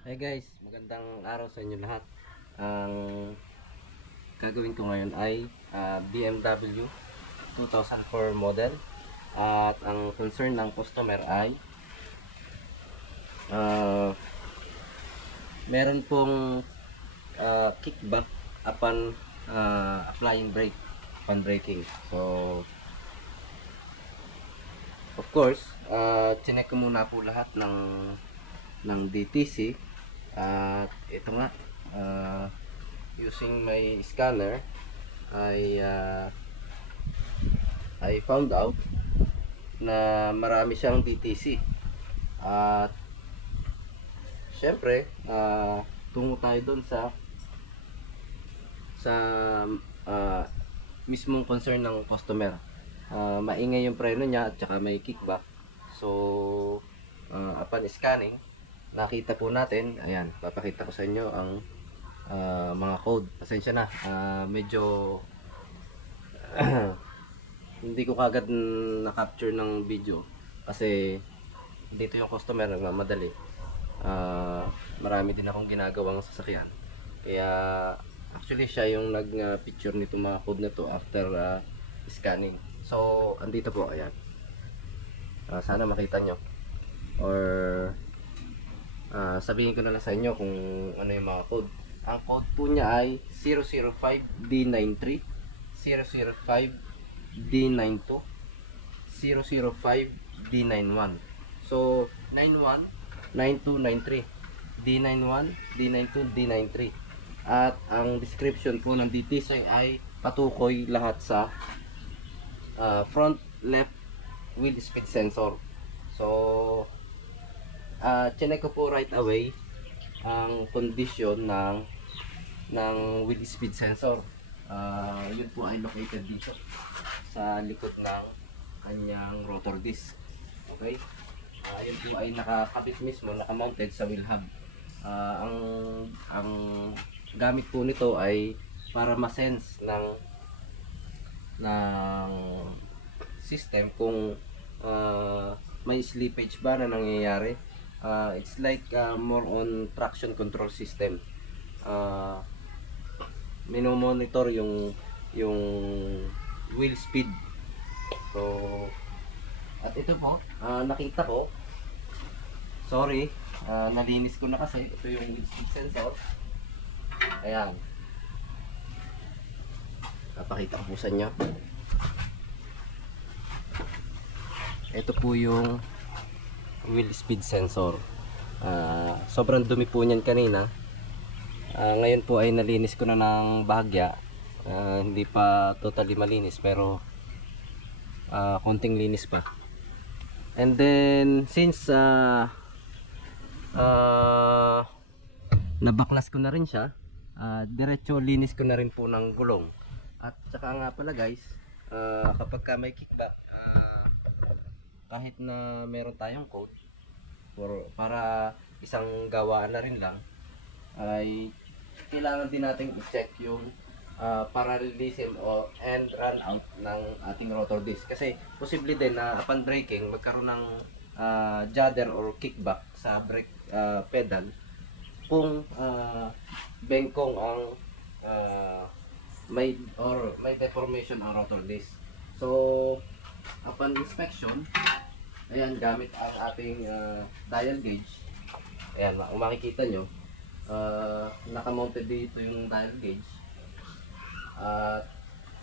Hey guys, magandang araw sa inyo lahat. Ang gagawin ko ngayon ay BMW 2004 model. At ang concern ng customer ay ah, meron pong kickback upon applying brake, upon braking. So, of course, chinek ko muna po lahat ng DTC. At ito nga, uh, using my scanner, I uh, I found out na marami siyang DTC. At syempre, tungo tayo doon sa uh, mismong concern ng customer. Maingay yung preno niya at saka may kickback. So, upon scanning, nakita po natin, ayan, papakita ko sa inyo ang mga code. Pasensya na, medyo hindi ko kagad na-capture ng video kasi dito yung customer nagmamadali. Marami din akong ginagawang sasakyan. Kaya actually siya yung nag-picture nito mga code na to after scanning. So, andito po, ayan. Sana makita nyo. Or sabihin ko na lang sa inyo kung ano yung mga code. Ang code po niya ay 005D93, 005D92, 005D91. So, 91, 92, 93, D91, D92, D93. At ang description po ng DTC ay patukoy lahat sa front left wheel speed sensor. So, chinek ko po right away ang condition ng wheel speed sensor. Yun po ay located dito sa likod ng kanyang rotor disc. Okay? Yun po ay nakakabit mismo, nakamounted sa wheel hub. Ang gamit po nito ay para ma-sense ng system kung may slippage ba na nangyayari. It's like more on traction control system. Minomonitor yung wheel speed. So, at ito po, nakita ko, sorry, nalinis ko na kasi ito yung wheel speed sensor. Ayan, papakita ko po sa inyo. Ito po yung wheel speed sensor. Sobrang dumi po niyan kanina. Ngayon po ay nalinis ko na ng bahagya. Hindi pa totally malinis pero konting linis pa. And then since nabaklas ko na rin siya, diretso linis ko na rin po ng gulong. At saka nga pala guys, kapag ka may kickback, kahit na meron tayong code para isang gawaan na rin lang, ay kailangan din natin i-check yung parallelism and run out ng ating rotor disc. Kasi posible din na upon braking magkaroon ng judder or kickback sa brake pedal kung bengkong ang may deformation ang rotor disc. So upon inspection, ayan, gamit ang ating dial gauge. Ayan, makikita nyo, nakamounted dito yung dial gauge. At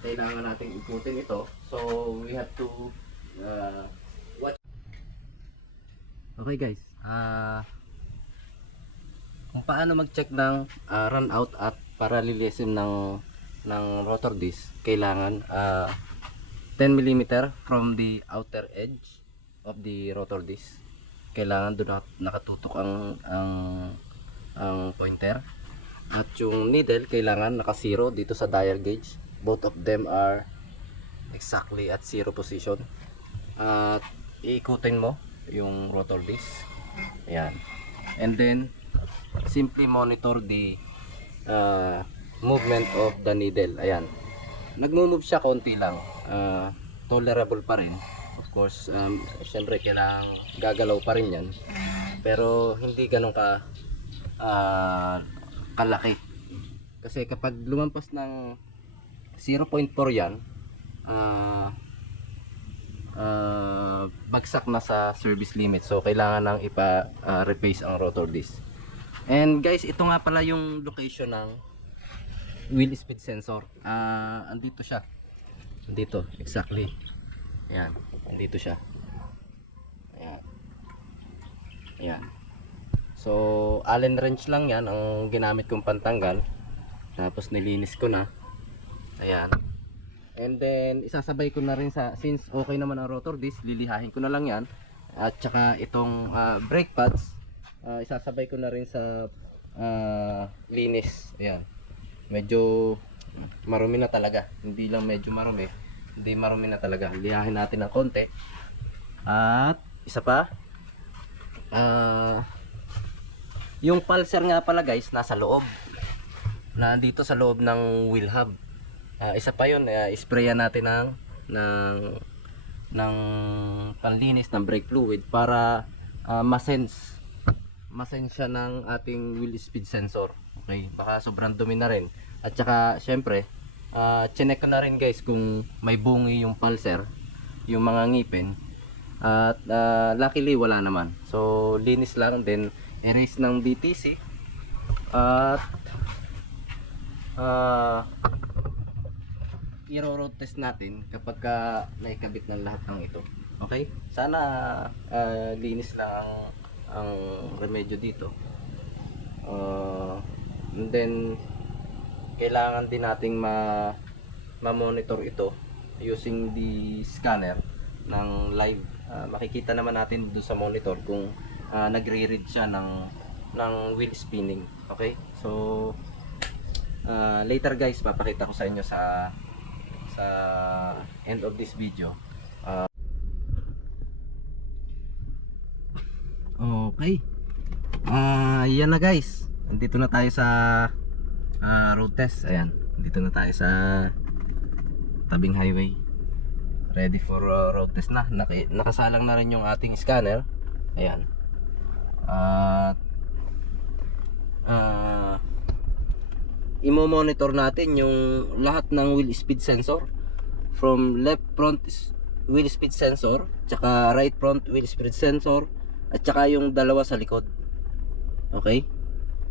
kailangan natin ikutin ito. So we have to watch. Okay guys, kung paano mag-check ng run out at parallelism ng rotor disc, kailangan 10 mm from the outer edge of the rotor disc. Kailangan doon nakatutok ang pointer. At yung needle kailangan naka-zero dito sa dial gauge. Both of them are exactly at zero position. At iikutin mo yung rotor disc. Ayan. And then simply monitor the movement of the needle. Ayan. Nagmo-move siya konti lang. Tolerable pa rin. Of course, syempre kailangang gagalaw pa rin yan. Pero hindi ganun kalaki. Kasi kapag lumampas ng 0.4 yan, bagsak na sa service limit. So kailangan nang replace ang rotor disc. And guys, ito nga pala yung location ng wheel speed sensor. Andito siya. Andito, exactly. Ayan, andito siya. Ayan. Ayan. So, Allen wrench lang yan ang ginamit kong pantanggal. Tapos nilinis ko na. Ayan. And then, isasabay ko na rin since okay naman ang rotor disc, lilihahin ko na lang yan. At saka itong brake pads, isasabay ko na rin sa linis. Ayan. Medyo marumi na talaga. Hindi lang medyo marumi. Hindi marumi na talaga. Lihahin natin ng konti. At isa pa, yung pulser nga pala guys, nasa loob. Nandito sa loob ng wheel hub. Isa pa yun, sprayan natin ng panlinis ng brake fluid para masense siya ng ating wheel speed sensor. Okay, baka sobrang dumi na rin. At saka syempre, chinek ko na rin guys kung may bungi yung pulser, yung mga ngipin. At luckily wala naman. So linis lang, then erase ng DTC. At i-road test natin kapag naikabit ng lahat ng ito. Okay? Sana linis lang ang remedyo dito. And then kailangan din nating ma-monitor ito using the scanner ng live. Makikita naman natin doon sa monitor kung nagre-read siya ng wheel spinning. Okay? So later guys, papakita ko sa inyo sa end of this video. Okay. Yan na guys. Andito na tayo sa road test. Ayan. Dito na tayo sa tabing highway. Ready for road test na. Nakasalang na rin yung ating scanner. Ayan. At imo-monitor natin yung lahat ng wheel speed sensor, from left front wheel speed sensor, tsaka right front wheel speed sensor, at tsaka yung dalawa sa likod. Okay?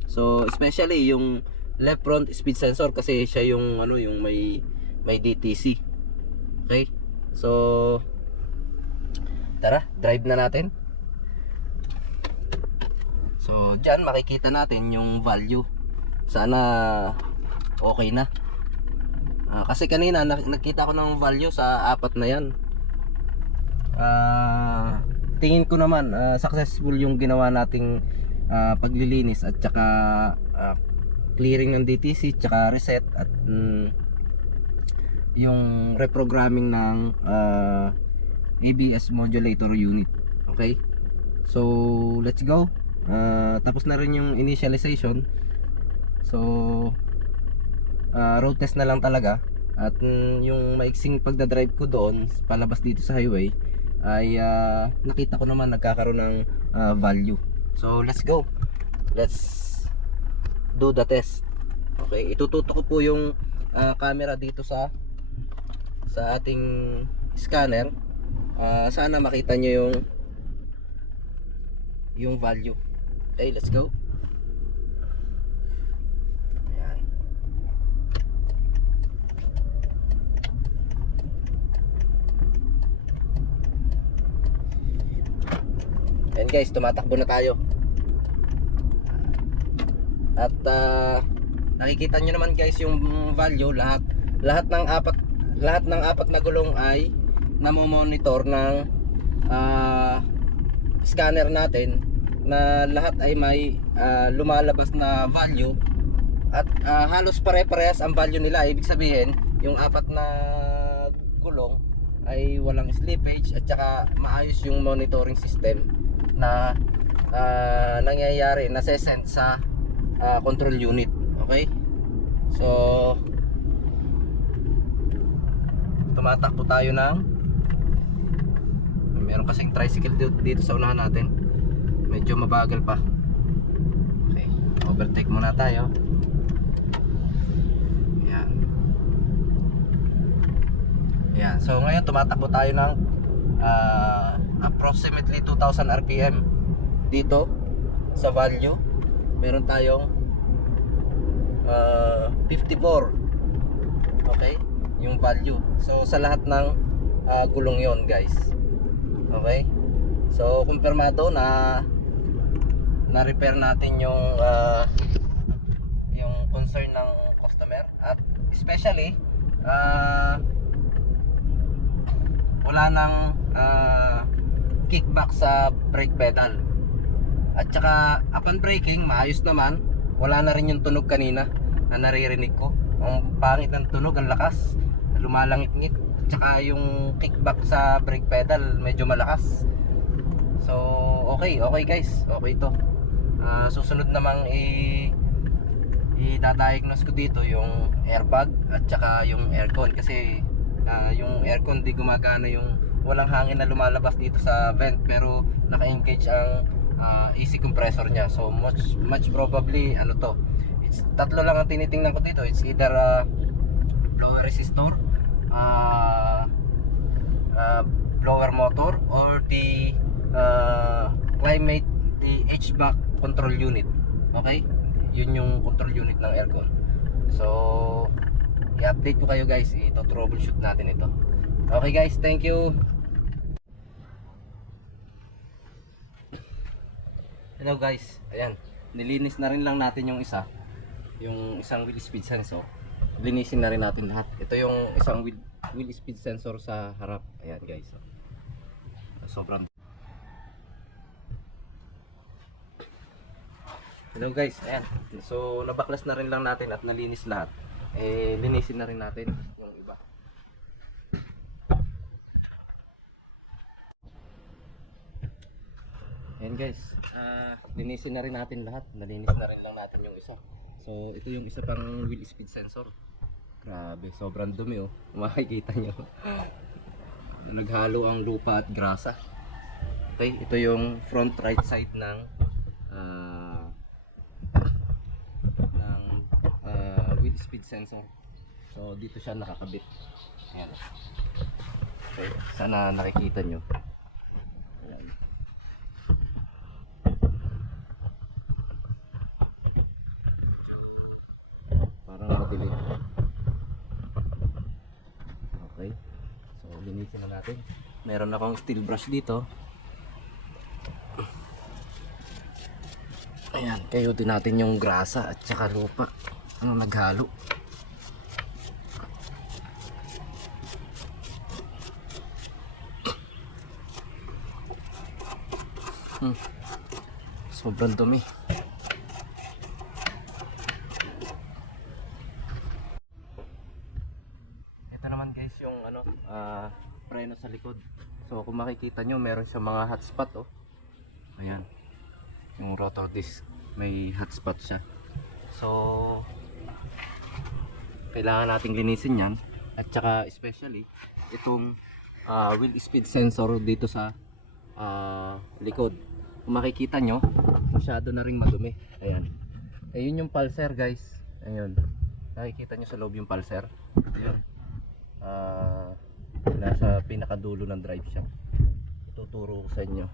So especially yung left front speed sensor kasi siya yung yung may DTC. Okay? So tara, drive na natin. So diyan makikita natin yung value. Sana okay na. Kasi kanina nakita ko ng value sa 4 na yan. Tingin ko naman successful yung ginawa nating paglilinis at saka clearing ng DTC, tsaka reset at yung reprogramming ng ABS modulator unit. Okay? So let's go. Tapos na rin yung initialization. So road test na lang talaga. At yung maiksing pagdadrive ko doon palabas dito sa highway ay nakita ko naman nagkakaroon ng value. So let's go. Let's do the test. Okay, itututok ko po yung camera dito sa ating scanner. Sana makita nyo yung value. Okay, let's go. Ayan guys, tumatakbo na tayo. At nakikita nyo naman guys yung value. Lahat ng apat na gulong ay namo-monitor ng scanner natin, na lahat ay may lumalabas na value. At halos pare-parehas ang value nila. Ibig sabihin yung 4 na gulong ay walang slippage at saka maayos yung monitoring system na nangyayari, nasesend sa control unit. Okay, so tumatakbo tayo meron kasing tricycle dito sa unahan natin, medyo mabagal pa. Okay, Overtake muna tayo. Ayan. Ayan. So ngayon tumatakbo tayo ng approximately 2,000 RPM. Dito sa value meron tayong 54. Okay? Yung value. So sa lahat ng gulong yon guys. Okay? So kumpirmado na repair natin yung concern ng customer, at especially wala nang kickback sa brake pedal, at saka upon braking maayos naman. Wala na rin yung tunog kanina na naririnig ko. Ang pangit ng tunog, ang lakas, lumalangit-ngit. At saka yung kickback sa brake pedal medyo malakas. So okay guys, okay to. Susunod namang i-diagnose ko dito yung airbag at saka yung aircon, kasi yung aircon di gumagana, yung walang hangin na lumalabas dito sa vent, pero naka-engage ang AC compressor nya. So much probably ano to, it's tatlo lang ang tinitingnan ko dito. It's either blower resistor, blower motor, or the climate, the HVAC control unit. Okay, yun yung control unit ng aircon. So i-update ko kayo guys, ito troubleshoot natin ito. Okay guys, thank you. Hello guys, ayan, nilinis na rin lang natin yung isang wheel speed sensor. Linisin na rin natin lahat. Ito yung isang wheel speed sensor sa harap. Ayan guys, sobrang. Hello guys, ayan, so nabaklas na rin lang natin at nalinis lahat. Linisin na rin natin yung iba. Ayan guys, linisin na rin natin lahat. Nalinis na rin lang natin yung isa. So ito yung isa pang wheel speed sensor. Grabe, sobrang dumi oh. Makikita nyo. Naghalo ang lupa at grasa. Okay, ito yung front right side ng wheel speed sensor. So dito siya nakakabit. Ayan. Okay, sana nakikita nyo. Ayan. Parang madilim. Okay, so linisin na natin. Meron akong steel brush dito. Ayan, kayo din natin yung grasa at saka lupa. Ano naghalo. Sobrang dumi. Ito naman guys yung preno sa likod. So kung makikita nyo, meron siya mga hotspot oh. Ayan, yung rotor disc may hotspot siya. So kailangan nating linisin yan, at saka especially itong wheel speed sensor dito sa likod. Kung makikita nyo, masyado na ring madumi. Ayan, ayun yung pulser guys. Ayun, nakikita nyo sa loob yung pulser. Ayun, nasa pinakadulo ng drive shaft. Tuturo ko sa inyo.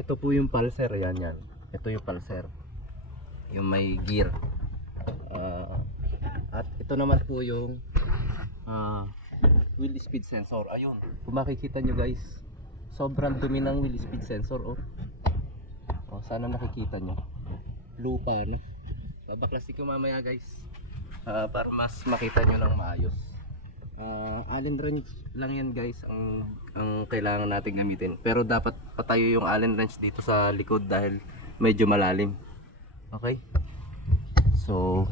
Ito po yung pulser. Ayan, yan. Ito yung pulser, yung may gear. At ito naman po yung wheel speed sensor. Ayun, kung makikita nyo guys, sobrang dumi ng wheel speed sensor oh. Sana makikita nyo. Lupa no. Babaklastik ko mamaya guys, para mas makita nyo ng maayos. Allen wrench lang yan guys ang kailangan natin gamitin, pero dapat patayo yung Allen wrench dito sa likod dahil medyo malalim. Okay, so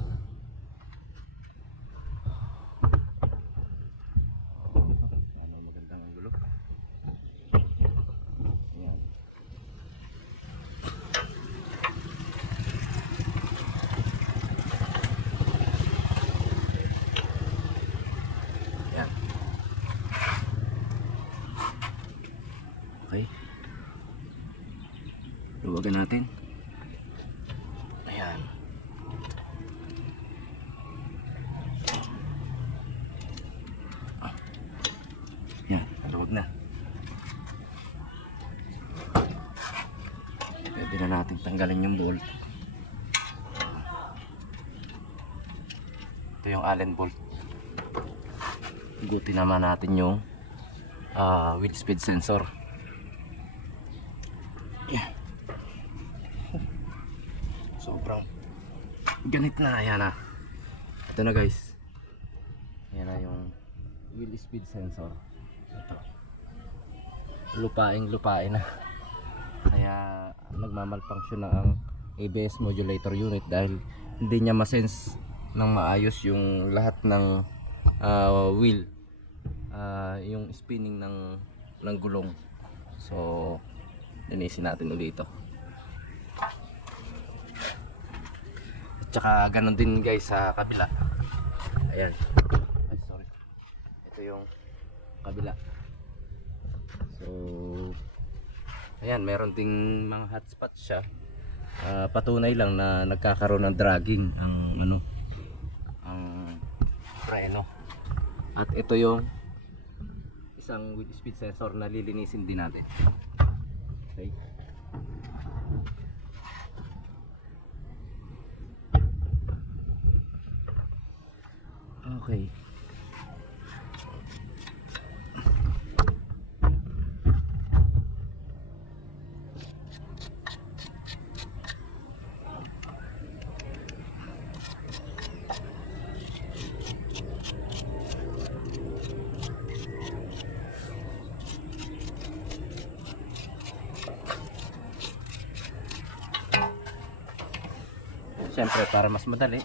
magandang angulo. Ayan. Ayan. Okay, luwagan natin. Ayan, tanggalin yung bolt. Ito yung Allen bolt. Igutin naman natin yung wheel speed sensor. Sobrang ganit na. Ayan na. Ito na guys. Ayan na yung wheel speed sensor. Ito. Lupain na. Kaya nagmamalfunction na ang ABS modulator unit dahil hindi niya masense ng maayos yung lahat ng wheel, yung spinning ng gulong. So linisin natin ulit ito. At saka ganun din guys sa kabila. Ayan. Ay, sorry. Ito yung kabila. So ayan, meron ding mga hotspot siya. Patunay lang na nagkakaroon ng dragging ang ang preno. At ito yung isang wheel speed sensor na lilinisin din natin. Okay. Okay. Siyempre para mas madali,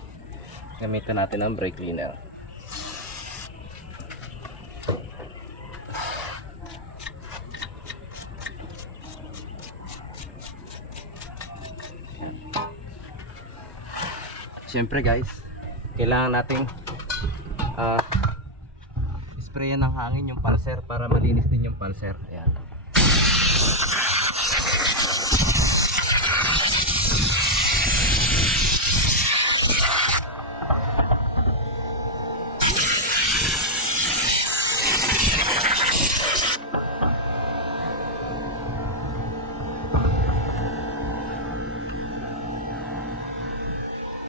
gamitan natin ang brake cleaner. Siyempre guys, kailangan nating sprayan ng hangin yung pulser para malinis din yung pulser. Ayan.